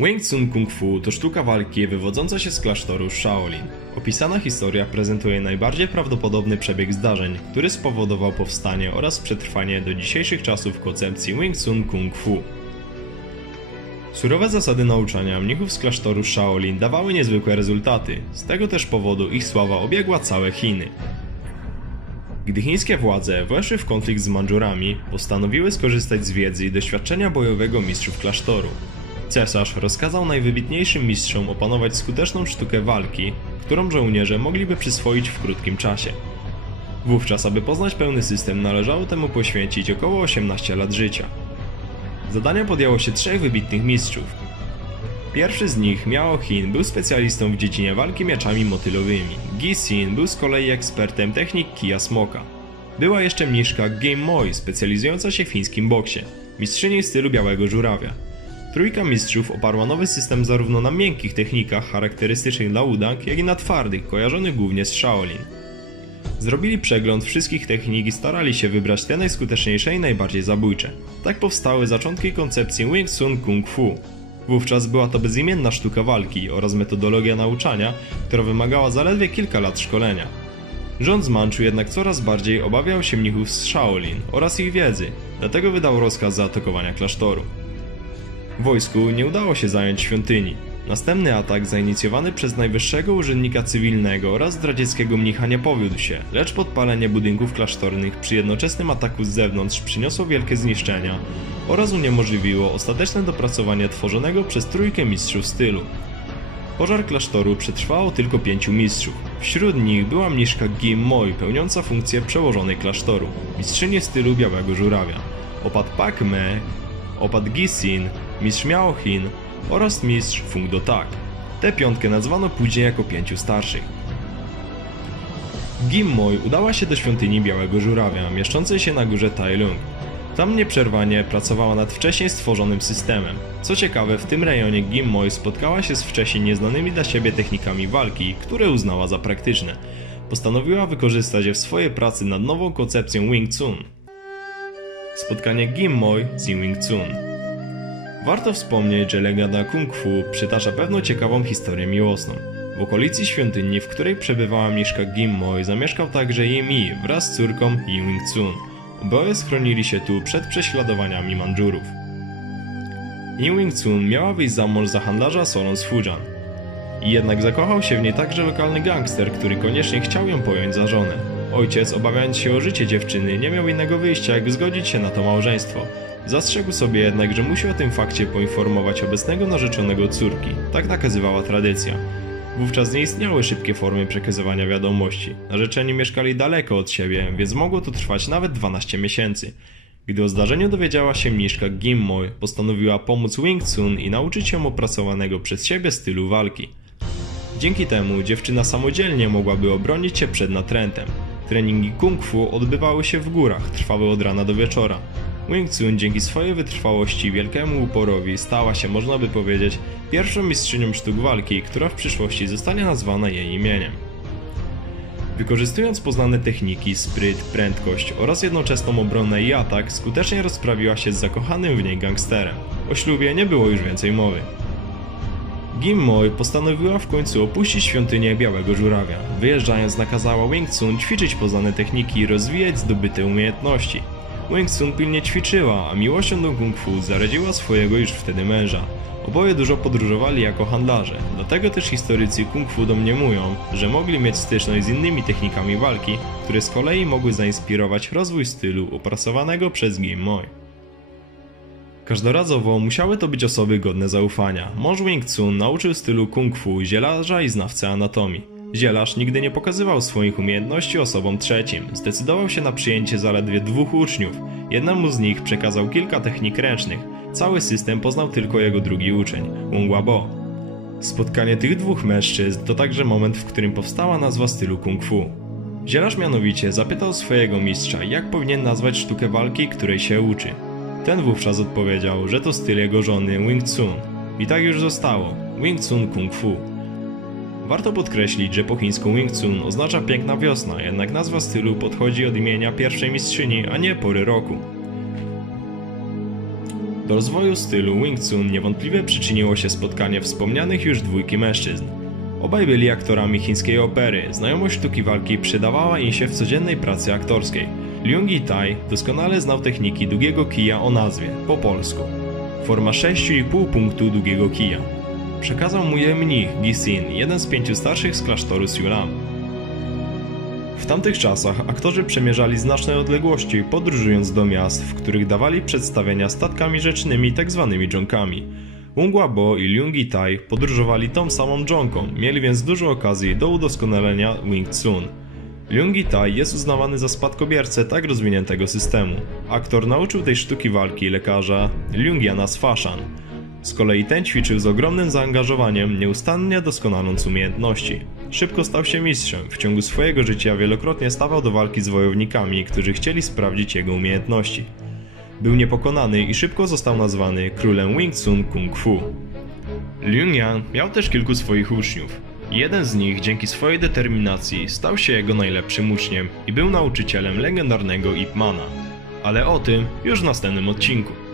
Wing Chun Kung Fu to sztuka walki wywodząca się z klasztoru Shaolin. Opisana historia prezentuje najbardziej prawdopodobny przebieg zdarzeń, który spowodował powstanie oraz przetrwanie do dzisiejszych czasów koncepcji Wing Chun Kung Fu. Surowe zasady nauczania mnichów z klasztoru Shaolin dawały niezwykłe rezultaty, z tego też powodu ich sława obiegła całe Chiny. Gdy chińskie władze weszły w konflikt z Mandżurami, postanowiły skorzystać z wiedzy i doświadczenia bojowego mistrzów klasztoru. Cesarz rozkazał najwybitniejszym mistrzom opanować skuteczną sztukę walki, którą żołnierze mogliby przyswoić w krótkim czasie. Wówczas, aby poznać pełny system, należało temu poświęcić około 18 lat życia. Zadania podjęło się trzech wybitnych mistrzów. Pierwszy z nich, Miao Hin, był specjalistą w dziedzinie walki mieczami motylowymi. Gi Sin był z kolei ekspertem technik kija smoka. Była jeszcze mniszka Game Moi, specjalizująca się w chińskim boksie, mistrzyni stylu białego żurawia. Trójka mistrzów oparła nowy system zarówno na miękkich technikach charakterystycznych dla udang, jak i na twardych, kojarzonych głównie z Shaolin. Zrobili przegląd wszystkich technik i starali się wybrać te najskuteczniejsze i najbardziej zabójcze. Tak powstały zaczątki koncepcji Wing Chun Kung Fu. Wówczas była to bezimienna sztuka walki oraz metodologia nauczania, która wymagała zaledwie kilka lat szkolenia. Rząd z Manczu jednak coraz bardziej obawiał się mnichów z Shaolin oraz ich wiedzy, dlatego wydał rozkaz zaatakowania klasztoru. Wojsku nie udało się zająć świątyni. Następny atak, zainicjowany przez najwyższego urzędnika cywilnego oraz zdradzieckiego mnicha nie powiódł się, lecz podpalenie budynków klasztornych przy jednoczesnym ataku z zewnątrz przyniosło wielkie zniszczenia oraz uniemożliwiło ostateczne dopracowanie tworzonego przez trójkę mistrzów stylu. Pożar klasztoru przetrwało tylko pięciu mistrzów. Wśród nich była mniszka Gim Moi, pełniąca funkcję przełożonej klasztoru, mistrzyni stylu białego żurawia. Opadł Pak Me, opadł Gisin, mistrz Miao Hin oraz mistrz Fung Do Tak. Tę piątkę nazwano później jako pięciu starszych. Gim Moi udała się do świątyni Białego Żurawia, mieszczącej się na górze Tailung. Tam nieprzerwanie pracowała nad wcześniej stworzonym systemem. Co ciekawe, w tym rejonie Gim Moi spotkała się z wcześniej nieznanymi dla siebie technikami walki, które uznała za praktyczne. Postanowiła wykorzystać je w swojej pracy nad nową koncepcją Wing Chun. Spotkanie Gim Moi z Wing Chun. Warto wspomnieć, że legenda Kung Fu przytacza pewną ciekawą historię miłosną. W okolicy świątyni, w której przebywała mniszka Gim Moi, zamieszkał także Yimi wraz z córką Yi Wing Chun. Oboje schronili się tu przed prześladowaniami Mandżurów. Yi Wing Chun miała wyjść za mąż za handlarza solą z Fujian. Jednak zakochał się w niej także lokalny gangster, który koniecznie chciał ją pojąć za żonę. Ojciec, obawiając się o życie dziewczyny, nie miał innego wyjścia, jak zgodzić się na to małżeństwo. Zastrzegł sobie jednak, że musi o tym fakcie poinformować obecnego narzeczonego córki. Tak nakazywała tradycja. Wówczas nie istniały szybkie formy przekazywania wiadomości. Narzeczeni mieszkali daleko od siebie, więc mogło to trwać nawet 12 miesięcy. Gdy o zdarzeniu dowiedziała się mniszka Gim Moi, postanowiła pomóc Wing Chun i nauczyć ją opracowanego przez siebie stylu walki. Dzięki temu dziewczyna samodzielnie mogłaby obronić się przed natrętem. Treningi kung fu odbywały się w górach, trwały od rana do wieczora. Wing Chun dzięki swojej wytrwałości i wielkiemu uporowi stała się, można by powiedzieć, pierwszą mistrzynią sztuk walki, która w przyszłości zostanie nazwana jej imieniem. Wykorzystując poznane techniki, spryt, prędkość oraz jednoczesną obronę i atak, skutecznie rozprawiła się z zakochanym w niej gangsterem. O ślubie nie było już więcej mowy. Gim Moi postanowiła w końcu opuścić świątynię Białego Żurawia. Wyjeżdżając nakazała Wing Chun ćwiczyć poznane techniki i rozwijać zdobyte umiejętności. Wing Chun pilnie ćwiczyła, a miłością do kung fu zaradziła swojego już wtedy męża. Oboje dużo podróżowali jako handlarze, dlatego też historycy kung fu domniemują, że mogli mieć styczność z innymi technikami walki, które z kolei mogły zainspirować rozwój stylu opracowanego przez Game Moi. Każdorazowo musiały to być osoby godne zaufania. Mąż Wing Chun nauczył stylu kung fu zielarza i znawcy anatomii. Zielarz nigdy nie pokazywał swoich umiejętności osobom trzecim. Zdecydował się na przyjęcie zaledwie dwóch uczniów. Jednemu z nich przekazał kilka technik ręcznych. Cały system poznał tylko jego drugi uczeń, Wong Bo. Spotkanie tych dwóch mężczyzn to także moment, w którym powstała nazwa stylu kung fu. Zielarz mianowicie zapytał swojego mistrza, jak powinien nazwać sztukę walki, której się uczy. Ten wówczas odpowiedział, że to styl jego żony Wing Chun. I tak już zostało. Wing Chun Kung Fu. Warto podkreślić, że po chińsku Wing Chun oznacza piękna wiosna, jednak nazwa stylu podchodzi od imienia pierwszej mistrzyni, a nie pory roku. Do rozwoju stylu Wing Chun niewątpliwie przyczyniło się spotkanie wspomnianych już dwójki mężczyzn. Obaj byli aktorami chińskiej opery, znajomość sztuki walki przydawała im się w codziennej pracy aktorskiej. Liung Tai doskonale znał techniki długiego kija o nazwie, po polsku. Forma 6,5 punktu długiego kija. Przekazał mu je mnich Gisin, jeden z pięciu starszych z klasztoru Siulam. W tamtych czasach aktorzy przemierzali znaczne odległości, podróżując do miast, w których dawali przedstawienia statkami rzecznymi, tzw. dżonkami. Wong Bo i Liung Tai podróżowali tą samą dżonką, mieli więc dużo okazji do udoskonalenia Wing Chun. Liung Tai jest uznawany za spadkobiercę tak rozwiniętego systemu. Aktor nauczył tej sztuki walki lekarza Liungiana Sfashan. Z kolei ten ćwiczył z ogromnym zaangażowaniem, nieustannie doskonaląc umiejętności. Szybko stał się mistrzem. W ciągu swojego życia wielokrotnie stawał do walki z wojownikami, którzy chcieli sprawdzić jego umiejętności. Był niepokonany i szybko został nazwany królem Wing Chun Kung Fu. Liu Yan miał też kilku swoich uczniów. Jeden z nich dzięki swojej determinacji stał się jego najlepszym uczniem i był nauczycielem legendarnego Ip Mana. Ale o tym już w następnym odcinku.